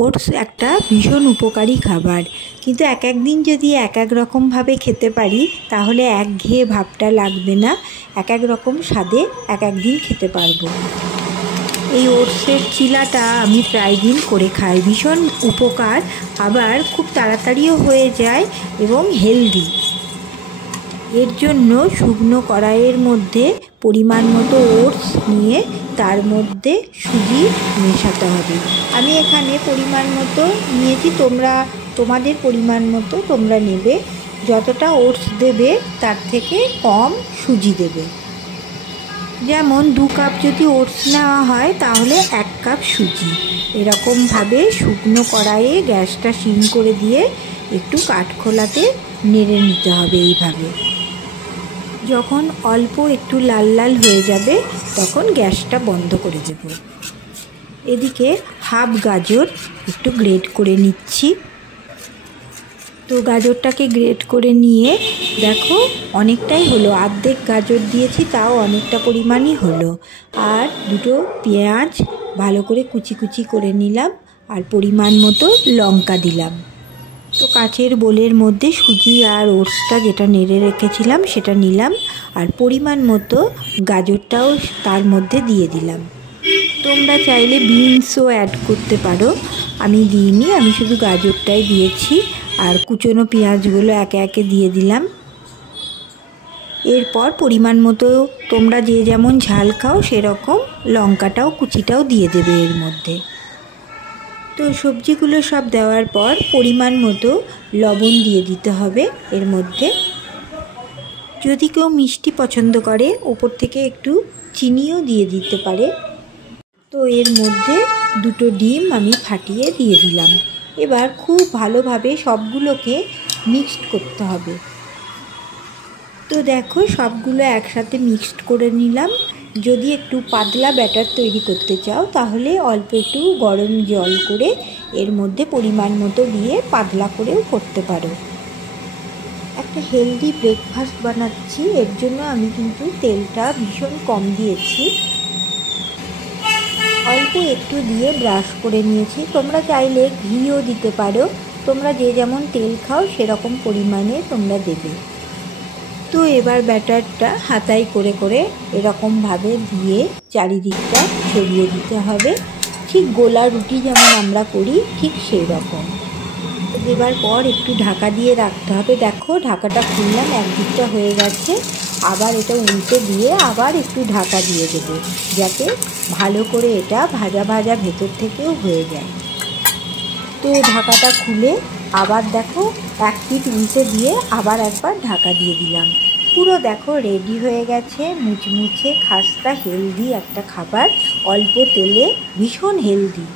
Oats একটা ভীষণ উপকারী খাবার, কিন্তু এক এক দিন যদি এক এক রকমভাবে খেতে পারি তাহলে একঘেয়ে ভাবটা লাগবে না। এক এক রকম স্বাদে এক এক দিন খেতে পারবো। এই ওটসের চিলাটা আমি প্রায় দিন করে খাই, ভীষণ উপকার, আবার খুব তাড়াতাড়িও হয়ে যায় এবং হেলদি। এর জন্য শুকনো কড়াইয়ের মধ্যে পরিমাণ মতো ওটস নিয়ে তার মধ্যে সুজি মেশাতে হবে। আমি এখানে পরিমাণ মতো নিয়েছি, তোমাদের পরিমাণ মতো তোমরা নেবে। যতটা ওটস দেবে তার থেকে কম সুজি দেবে। যেমন 2 কাপ যদি ওটস নেওয়া হয় তাহলে 1 কাপ সুজি। এরকমভাবে শুকনো কড়াইয়ে গ্যাসটা সিম করে দিয়ে একটু কাঠখোলাতে নেড়ে নিতে হবে। এইভাবে যখন অল্প একটু লাল লাল হয়ে যাবে তখন গ্যাসটা বন্ধ করে দেব। এদিকে হাফ গাজর একটু গ্রেট করে নিচ্ছি। তো গাজরটাকে গ্রেট করে নিয়ে দেখো অনেকটাই হলো, অর্ধেক গাজর দিয়েছি তাও অনেকটা পরিমাণই হলো। আর 2টো পেঁয়াজ ভালো করে কুচি কুচি করে নিলাম, আর পরিমাণ মতো লঙ্কা দিলাম। তো কাচের বোলের মধ্যে সুজি আর ওটসটা যেটা নেড়ে রেখেছিলাম সেটা নিলাম, আর পরিমাণ মতো গাজরটাও তার মধ্যে দিয়ে দিলাম। তোমরা চাইলে বিনসও অ্যাড করতে পারো, আমি দিইনি, আমি শুধু গাজরটাই দিয়েছি। আর কুচনো পেঁয়াজগুলো একে একে দিয়ে দিলাম। এরপর পরিমাণ মতো তোমরা যে যেমন ঝাল খাও সেরকম লঙ্কাটাও কুচিটাও দিয়ে দেবে এর মধ্যে। তো সবজিগুলো সব দেওয়ার পর পরিমাণ মতো লবণ দিয়ে দিতে হবে এর মধ্যে। যদি কেউ মিষ্টি পছন্দ করে ওপর থেকে একটু চিনিও দিয়ে দিতে পারে। তো এর মধ্যে 2টো ডিম আমি ফাটিয়ে দিয়ে দিলাম। এবার খুব ভালোভাবে সবগুলোকে মিক্সড করতে হবে। তো দেখো সবগুলো একসাথে মিক্সড করে নিলাম। যদি একটু পাতলা ব্যাটার তৈরি করতে চাও তাহলে অল্প একটু গরম জল করে এর মধ্যে পরিমাণ মতো দিয়ে পাতলা করেও করতে পারো। একটা হেলদি ব্রেকফাস্ট বানাচ্ছি, এর জন্য আমি কিন্তু তেলটা ভীষণ কম দিয়েছি, অল্প একটু দিয়ে ব্রাশ করে নিয়েছি। তোমরা চাইলে ঘিও দিতে পারো, তোমরা যে যেমন তেল খাও সেরকম পরিমাণে তোমরা দেবে। তো এবার ব্যাটারটা হাতায় করে করে এরকমভাবে দিয়ে চারিদিকটা ছড়িয়ে দিতে হবে, ঠিক গোলা রুটি যেমন আমরা করি ঠিক সেই রকম। দেবার পর একটু ঢাকা দিয়ে রাখতে হবে। দেখো ঢাকাটা খুললাম, একদিকটা হয়ে গেছে, আবার এটা উল্টে দিয়ে আবার একটু ঢাকা দিয়ে দেবো যাতে ভালো করে এটা ভাজা ভাজা ভেতর থেকেও হয়ে যায়। তো ঢাকাটা খুলে আবার দেখো 1 পিঠ উল্টে দিয়ে আবার একবার ঢাকা দিয়ে দিলাম। পুরো দেখো রেডি হয়ে গেছে মুচমুচে খাস্তা হেলদি একটা খাবার, অল্প তেলে ভীষণ হেলদি।